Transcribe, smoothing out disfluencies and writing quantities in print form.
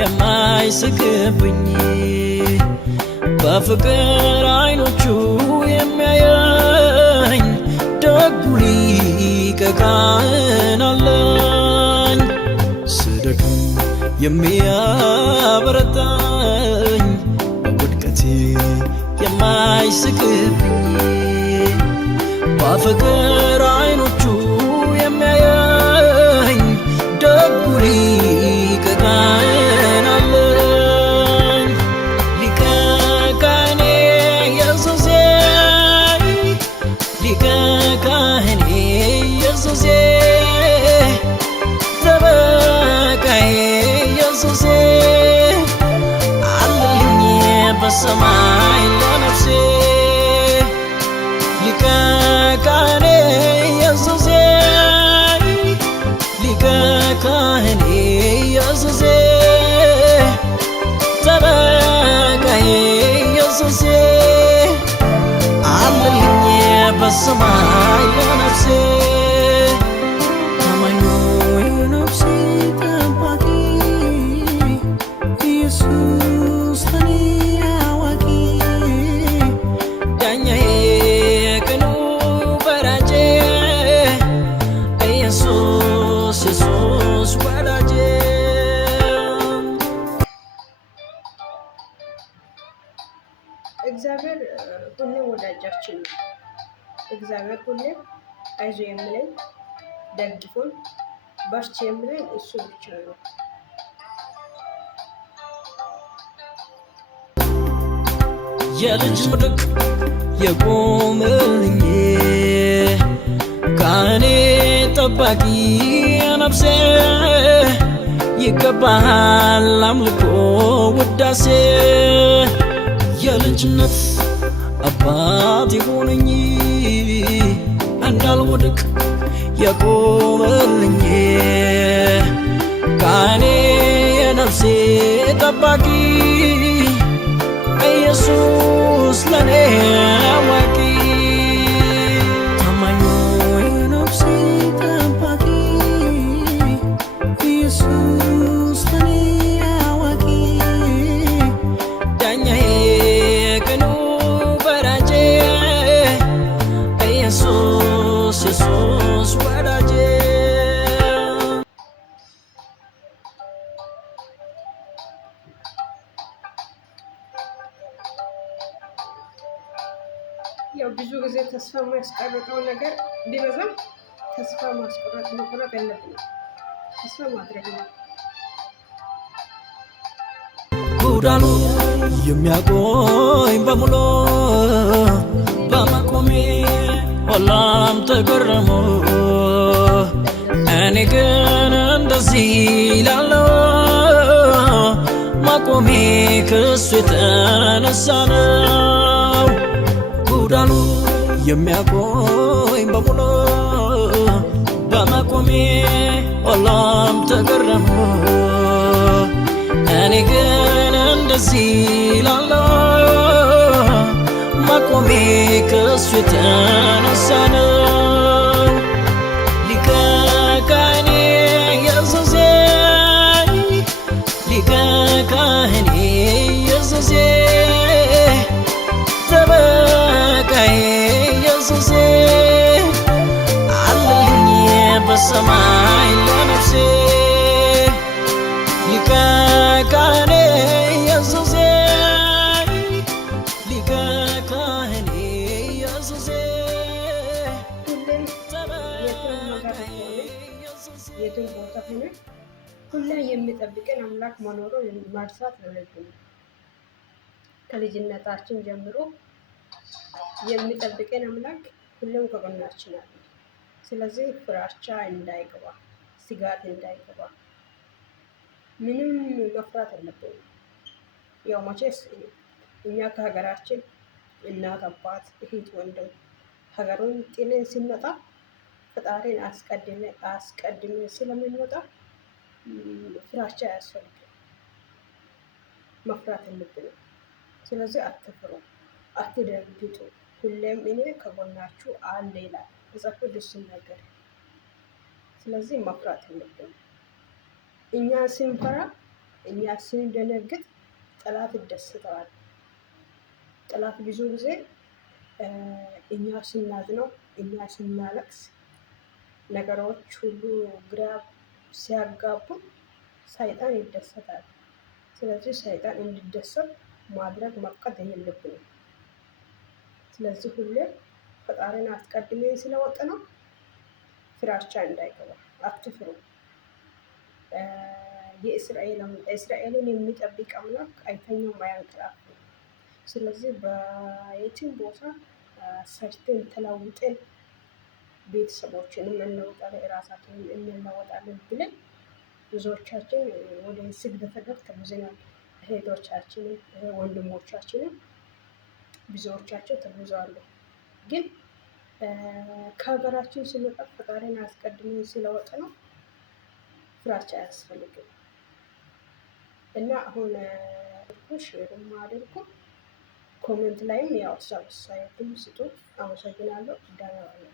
የማይስቅብኝ በፍቅር አይኖቹ የሚያየኝ ደጉ ሊቀ ካህን አለኝ። ስደክም የሚያበረታኝ በውድቀቴ የማይስቅብኝ በፍቅር አይኖቹ የሚያየኝ ደጉ ሊቀ ካህን አለኝ። ሊቀ ካህኔ ኢየሱሴ ሊቀ ካህኔ ኢየሱሴ ጠበቃዬ ኢየሱሴ አለልኝ በሰማይ ለነፍሴ ሊቀ ካህኔ ኢየሱሴ ሊቀ ካህኔ ኢየሱሴ ጠበቃዬ ኢየሱሴ አለልኝ በሰማይ ለነፍሴ ታማኙ የነፍሴ ጠባቂ ኢየሱስ ለኔ አዋቂ ዳኛዬ ቅኑ ፈራጄ ኢየሱስ ኢየሱስ ወዳጄ እግዚአብሔር ሁሌም ወዳጃችን ነው። እግዚአብሔር ሁሌም አይዞ የሚለኝ ደግፎን በርቺ የሚለኝ እሱ ብቻ ነው። የልጅ ምድቅ የቆምልኝ ካህኔ ጠባቂ ነፍሴ ይገባሃል አምልኮ ውዳሴ የልጅነት አባት የሆነኝ እንዳልወድቅ የቆመልኝ ካህኔ የነፍሴ ጠባቂ ኢየሱስ ለኔ አዋቂ ታማኙ የነፍሴ ጠባቂ ኢየሱስ ለኔ አዋቂ ዳኛዬ ቅኑ ፈራጄ ኢየሱስ ኢየሱስ ወዳጄ ያው ብዙ ጊዜ ተስፋ የሚያስቀርጠው ነገር ቢበዛም ተስፋ መቁረጥ የለብንም። ተስፋ ማድረግ ነው። ጎዳኑ የሚያቆኝ በሙሉ በመቆሜ ሁሉም ተገረሙ። እኔ ግን እንደዚህ ላለው መቆሜ ከሱ የተነሳ ነው። ጎዳኑ የሚያቆኝ በሙሉ በመቆሜ ሁሉም ተገረሙ። እኔ ግን እንደዚህ ላለው መቆሜ ከሱ የተነሳ ነው። ሊቀ ካህኔ ኢየሱሴ ሊቀ ካህኔ ኢየሱሴ ጠበቃዬ ኢየሱሴ አለልኝ በሰማይ ለነፍሴ ሊቀ ካህኔ ኢየሱሴ ሊቀ ካህኔ ኢየሱሴ የትም ቦታ ሆነ ሁሌም የሚጠብቀን አምላክ መኖሩን መርሳት የለብንም። ከልጅነታችን ጀምሮ የሚጠብቀን አምላክ ሁሌም ከጎናችን አለ። ስለዚህ ፍራቻ እንዳይገባ፣ ስጋት እንዳይገባ ምንም መፍራት የለብንም። ያው መቼስ እኛ ከሀገራችን እናት፣ አባት፣ እህት፣ ወንድም ሀገሩን ጥለን ስንመጣ ፈጣሪን አስቀድመን ስለምንወጣ ፍራቻ አያስፈልግም፣ መፍራት የለብንም። ስለዚህ አትፍሩ፣ አትደንግጡ። ሁሌም እኔ ከጎናችሁ አለ ይላል መጽሐፍ ቅዱስ ሲናገር። ስለዚህ መፍራት የለብንም። እኛ ስንፈራ እኛ ስንደነግጥ ጠላት ይደሰተዋል። ጠላት ብዙ ጊዜ እኛ ስናዝነው፣ እኛ ስናለቅስ፣ ነገሮች ሁሉ ግራ ሲያጋቡ ሰይጣን ይደሰታል። ስለዚህ ሰይጣን እንዲደሰት ማድረግ መፍቀድ የለብንም። ስለዚህ ሁሌ ፈጣሪን አስቀድሜን ስለወጣነው ፍራቻ እንዳይገባ አትፍሩ። የእስራኤልን የሚጠብቅ አምላክ አይተኛም አያንቀላፋም። ስለዚህ በየትም ቦታ ሰርተን ተለውጠን ቤተሰቦችንም እንለውጣለን፣ ራሳችንን እንለወጣለን ብለን ብዙዎቻችን ወደ ስግደተ ገብ ተጉዘናል። እህቶቻችንን ወንድሞቻችንን ብዙዎቻቸው ተጉዘዋል። ግን ከሀገራችን ስንወጣ ፈጣሪን አስቀድመን ስለወጣነው ፍራቻ አያስፈልግም። እና አሁን ሼርም አድርጉ፣ ኮሜንት ላይም ያው ሀሳብ አስተያየትም ስጡ። አመሰግናለሁ። ደህና ዋሉ።